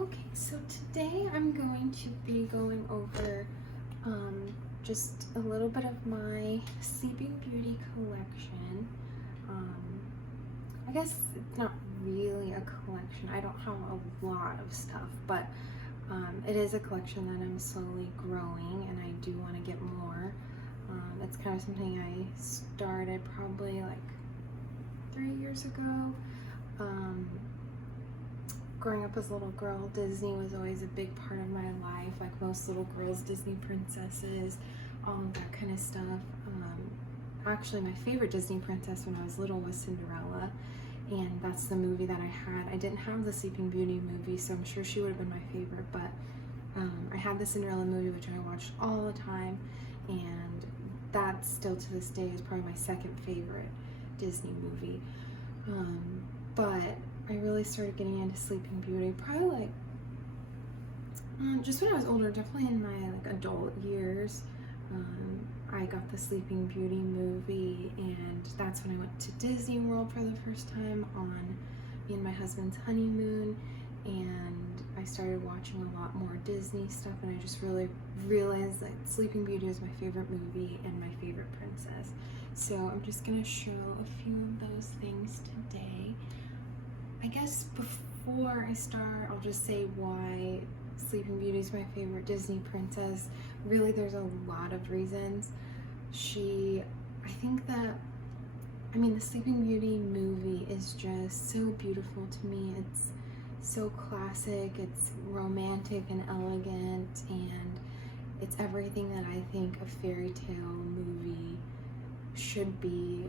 Okay, so today I'm going to be going over just a little bit of my Sleeping Beauty collection. I guess it's not really a collection. I don't have a lot of stuff, but it is a collection that I'm slowly growing, and I do want to get more. It's kind of something I started probably like 3 years ago. Growing up as a little girl, Disney was always a big part of my life, like most little girls, Disney princesses, all of that kind of stuff. Actually, my favorite Disney princess when I was little was Cinderella, and that's the movie that I had. I didn't have the Sleeping Beauty movie, so I'm sure she would have been my favorite, but I had the Cinderella movie, which I watched all the time, and that still to this day is probably my second favorite Disney movie. But I really started getting into Sleeping Beauty probably like just when I was older, definitely in my like adult years. I got the Sleeping Beauty movie, and that's when I went to Disney World for the first time on me and my husband's honeymoon, and I started watching a lot more Disney stuff, and I just really realized that Sleeping Beauty is my favorite movie and my favorite princess. So I'm just gonna show a few of those things today. I guess before I start, I'll just say why Sleeping Beauty is my favorite Disney princess. Really, there's a lot of reasons. I think that, the Sleeping Beauty movie is just so beautiful to me. It's so classic, it's romantic and elegant, and it's everything that I think a fairy tale movie should be.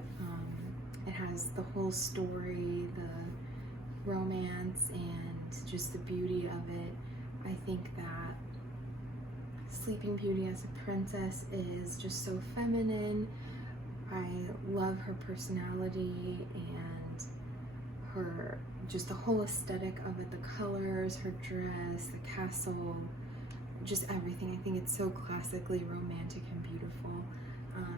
It has the whole story, the romance, and just the beauty of it. I think that Sleeping Beauty as a princess is just so feminine. I love her personality and her, just the whole aesthetic of it, the colors, her dress, the castle, just everything. I think it's so classically romantic and beautiful.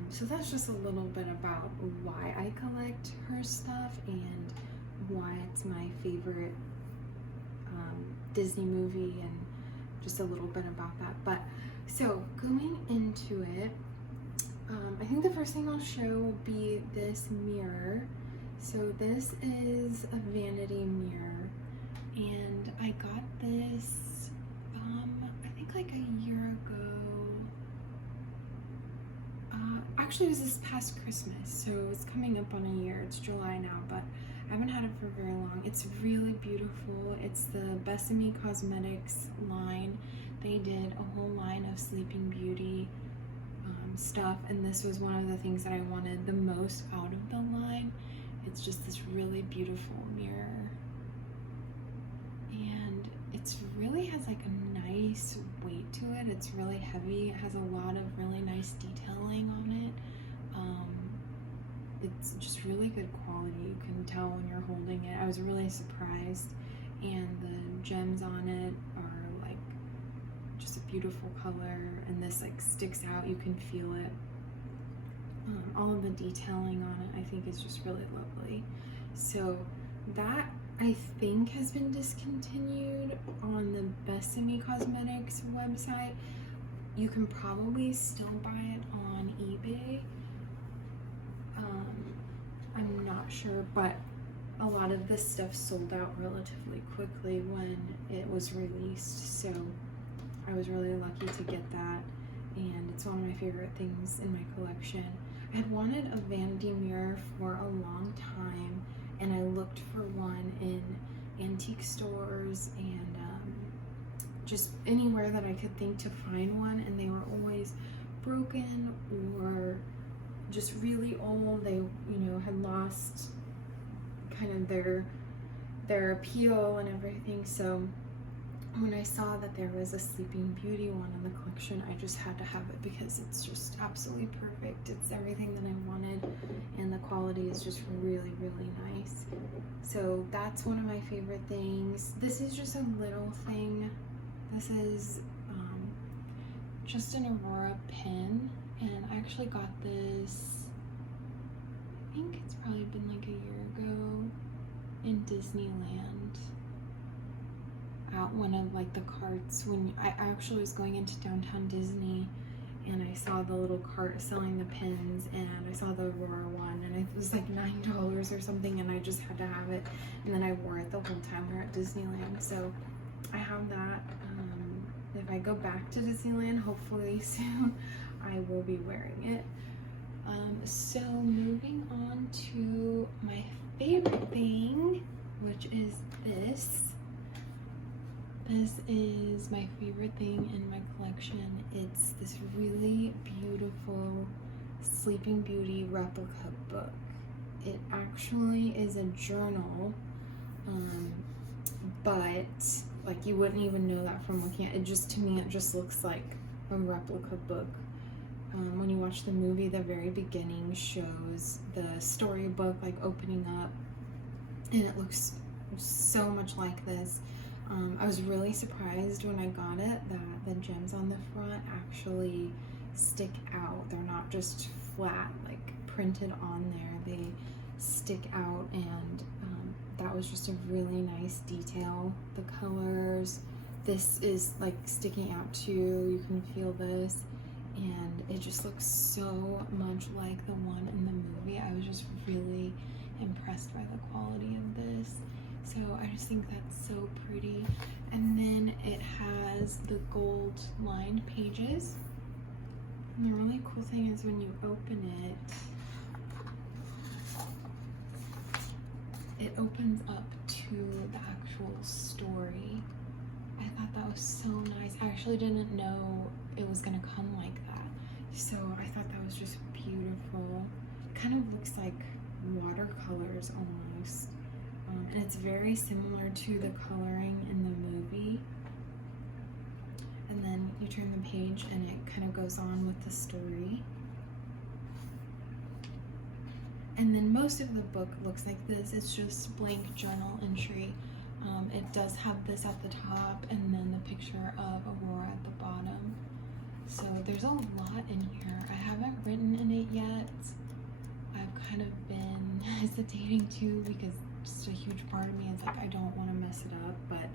So that's just a little bit about why I collect her stuff and why it's my favorite Disney movie, and just a little bit about that. But so going into it, I think the first thing I'll show will be this mirror. So this is a vanity mirror, and I got this I think like a year ago. Actually, it was this past Christmas, so it's coming up on a year. It's July now, but I haven't had it for very long. It's really beautiful. It's the Besame Cosmetics line. They did a whole line of Sleeping Beauty stuff, and this was one of the things that I wanted the most out of the line. It's just this really beautiful mirror, and it's really has like a nice weight to it. It's really heavy. It has a lot of really nice detailing on it. It's just really good quality. You can tell when you're holding it. I was really surprised, and the gems on it are like just a beautiful color, and this like sticks out. You can feel it. All of the detailing on it I think is just really lovely. So that I think has been discontinued on the Besame Cosmetics website. You can probably still buy it on eBay. I'm not sure, but a lot of this stuff sold out relatively quickly when it was released, so I was really lucky to get that, and it's one of my favorite things in my collection. I had wanted a vanity mirror for a long time, and I looked for one in antique stores and just anywhere that I could think to find one, and they were always broken or just really old. They, had lost kind of their appeal and everything. So when I saw that there was a Sleeping Beauty one in the collection, I just had to have it because it's just absolutely perfect. It's everything that I wanted, and the quality is just really, really nice. So that's one of my favorite things. This is just a little thing. This is just an Aurora pen, and I actually got this, I think it's probably been like a year ago in Disneyland. at one of like the carts when I actually was going into downtown Disney, and I saw the little cart selling the pins, and I saw the Aurora one, and it was like $9 or something, and I just had to have it, and then I wore it the whole time we were at Disneyland. So I have that. If I go back to Disneyland, hopefully soon, I will be wearing it. So moving on to my favorite thing, which is this. This is my favorite thing in my collection. It's this really beautiful Sleeping Beauty replica book. It actually is a journal, but like you wouldn't even know that from looking at it. Just to me, it just looks like a replica book. When you watch the movie, the very beginning shows the storybook like opening up, and it looks so much like this. I was really surprised when I got it that the gems on the front actually stick out. They're not just flat, like printed on there. They stick out, and that was just a really nice detail. The colors, this is like sticking out too. You can feel this, and it just looks so much like the one in the movie. I was just really impressed by the quality of this. So I just think that's so pretty. And then it has the gold lined pages. And the really cool thing is when you open it, it opens up to the actual story. I thought that was so nice. I actually didn't know it was gonna come like that. So I thought that was just beautiful. It kind of looks like watercolors almost. And it's very similar to the coloring in the movie. And then you turn the page and it kind of goes on with the story. And then most of the book looks like this. It's just blank journal entry. It does have this at the top, and then the picture of Aurora at the bottom. So there's a lot in here. I haven't written in it yet. I've kind of been hesitating too, because just a huge part of me is like, I don't want to mess it up, but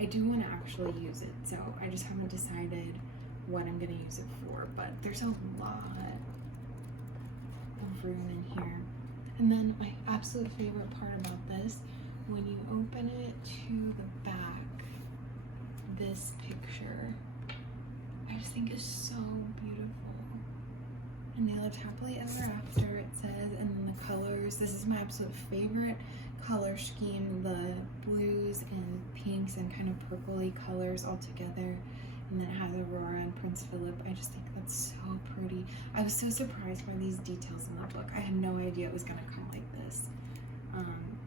I do want to actually use it. So I just haven't decided what I'm going to use it for, but there's a lot of room in here. And then my absolute favorite part about this, when you open it to the back, this picture, I just think is so beautiful. And they lived happily ever after, it says, and then the colors. This is my absolute favorite color scheme, the blues and pinks and kind of purpley colors all together. And then it has Aurora and Prince Philip. I just think that's so pretty. I was so surprised by these details in that book. I had no idea it was gonna come like this.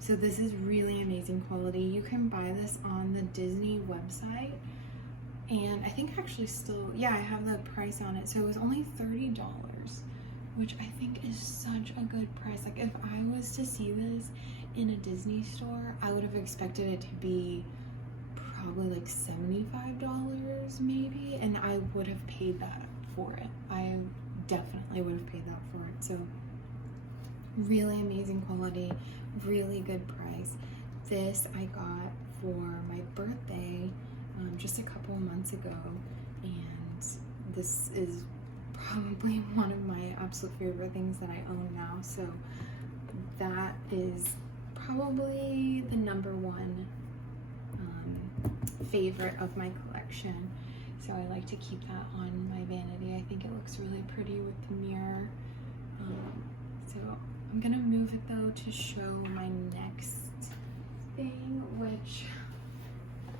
So this is really amazing quality. You can buy this on the Disney website. And I think actually still, yeah, I have the price on it. So it was only $30, which I think is such a good price. Like if I was to see this in a Disney store, I would have expected it to be probably like $75 maybe, and I would have paid that for it. I definitely would have paid that for it. So really amazing quality, really good price. This I got for my birthday just a couple of months ago, and this is probably one of my absolute favorite things that I own now. So that is probably the number one favorite of my collection. So I like to keep that on my vanity. I think it looks really pretty with the mirror. So I'm gonna move it though to show my next thing, which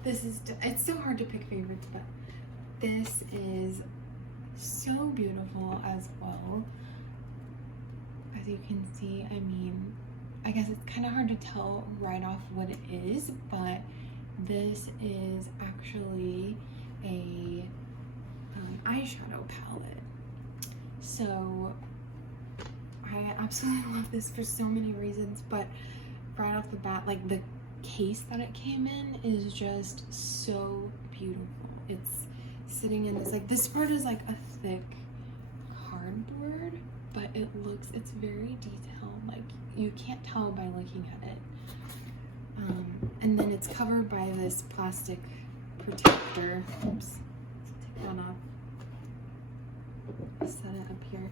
this is, it's so hard to pick favorites, but this is so beautiful as well. As you can see, I mean, I guess it's kind of hard to tell right off what it is, but this is actually a eyeshadow palette. So I absolutely love this for so many reasons, but right off the bat, like the case that it came in is just so beautiful. It's sitting in this, like, this part is like a thick cardboard, but it's very detailed. Like you can't tell by looking at it. And then it's covered by this plastic protector. Oops, take that off. Set it up here.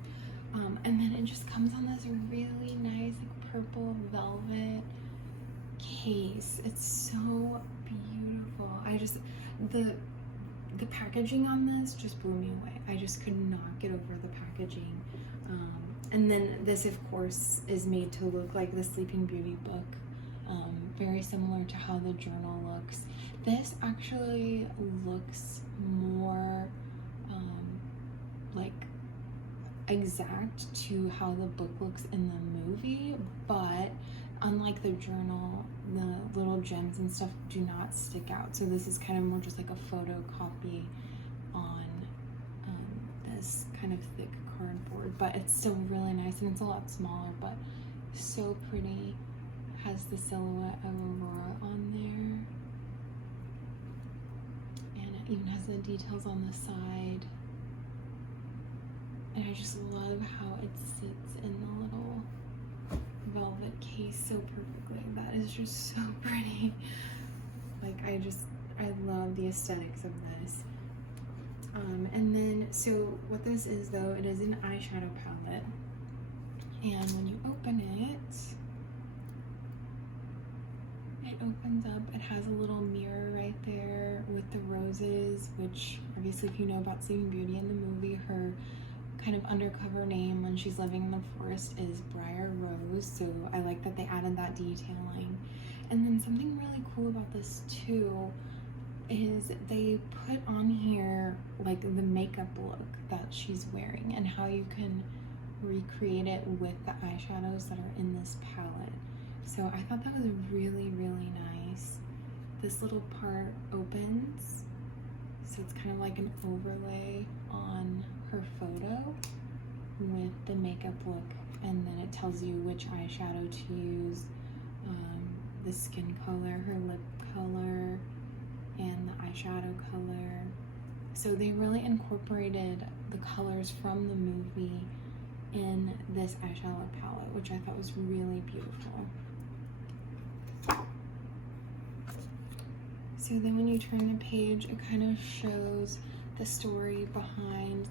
And then it just comes on this really nice like purple velvet case. It's so beautiful. The packaging on this just blew me away. I just could not get over the packaging. And then this, of course, is made to look like the Sleeping Beauty book. Very similar to how the journal looks. This actually looks more like exact to how the book looks in the movie, but unlike the journal, the little gems and stuff do not stick out. So this is kind of more just like a photocopy on this kind of thick cardboard, but it's still really nice, and it's a lot smaller, but so pretty. Has the silhouette of Aurora on there, and it even has the details on the side. And I just love how it sits in the little velvet case so perfectly. That is just so pretty. Like, I love the aesthetics of this. And then, so what this is though, it is an eyeshadow palette. And when you open it, it opens up. It has a little mirror right there with the roses, which obviously if you know about Sleeping Beauty in the movie, her kind of undercover name when she's living in the forest is Briar Rose, so I like that they added that detailing. And then something really cool about this too is they put on here like the makeup look that she's wearing and how you can recreate it with the eyeshadows that are in this palette. So I thought that was really, really nice. This little part opens, so it's kind of like an overlay on her photo with the makeup look, and then it tells you which eyeshadow to use, the skin color, her lip color, and the eyeshadow color. So they really incorporated the colors from the movie in this eyeshadow palette, which I thought was really beautiful. So then when you turn the page, it kind of shows the story behind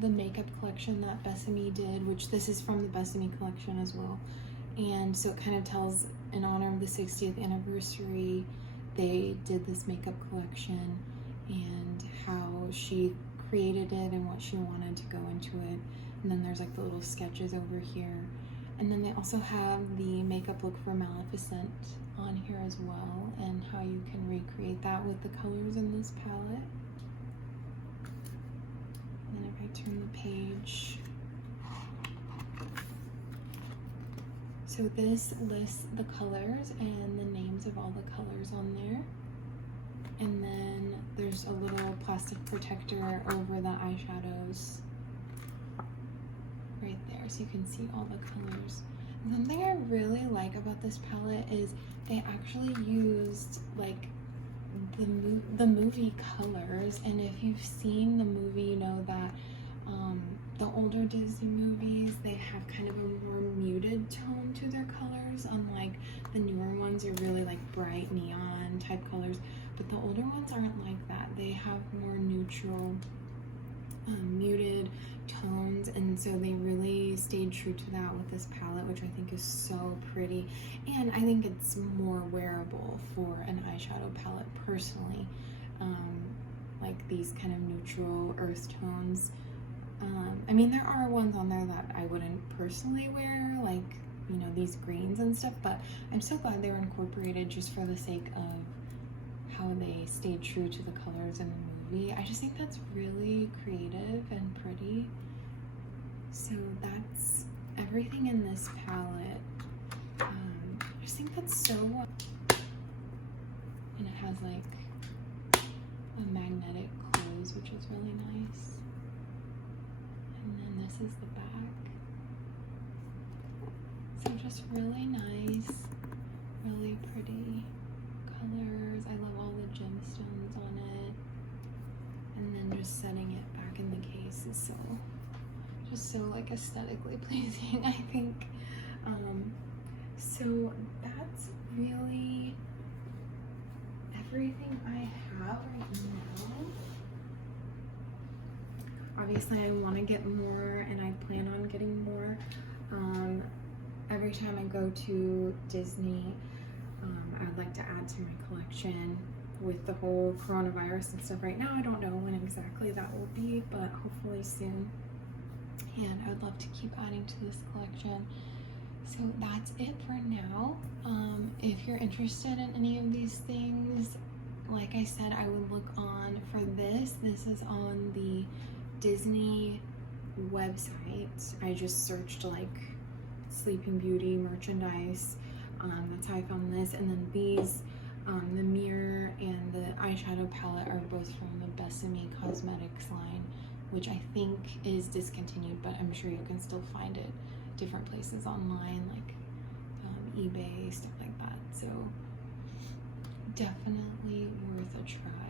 the makeup collection that Besame did, which this is from the Besame collection as well. And so it kind of tells, in honor of the 60th anniversary, they did this makeup collection and how she created it and what she wanted to go into it. And then there's like the little sketches over here. And then they also have the makeup look for Maleficent on here as well, and how you can recreate that with the colors in this palette. And then if I turn the page, so this lists the colors and the names of all the colors on there. And then there's a little plastic protector over the eyeshadows right there, so you can see all the colors. And something I really like about this palette is they actually used like the movie colors, and if you've seen the movie, you know that the older Disney movies, they have kind of a more muted tone to their colors, unlike the newer ones are really like bright neon type colors, but the older ones aren't like that. They have more neutral, muted tones, and so they really stayed true to that with this palette, which I think is so pretty, and I think it's more wearable for an eyeshadow palette personally. Like these kind of neutral earth tones. I mean, there are ones on there that I wouldn't personally wear, like, you know, these greens and stuff, but I'm so glad they were incorporated just for the sake of how they stayed true to the colors in the movie. I just think that's really creative and pretty. So that's everything in this palette. I just think that's so, and it has like a magnetic close, which is really nice. And then this is the back. So just really nice, really pretty colors. I love all the gemstones on it. And then just setting it back in the case is just so like aesthetically pleasing, I think. So that's really everything I have right now. Obviously, I want to get more, and I plan on getting more. Every time I go to Disney, I would like to add to my collection. With the whole coronavirus and stuff right now, I don't know when exactly that will be, but hopefully soon. And I would love to keep adding to this collection. So that's it for now. If you're interested in any of these things, like I said, I would look on for this. This is on the Disney website. I just searched like Sleeping Beauty merchandise. That's how I found this. And then these, the mirror and the eyeshadow palette are both from the Besame Cosmetics line, which I think is discontinued, but I'm sure you can still find it different places online, like eBay, stuff like that. So definitely worth a try.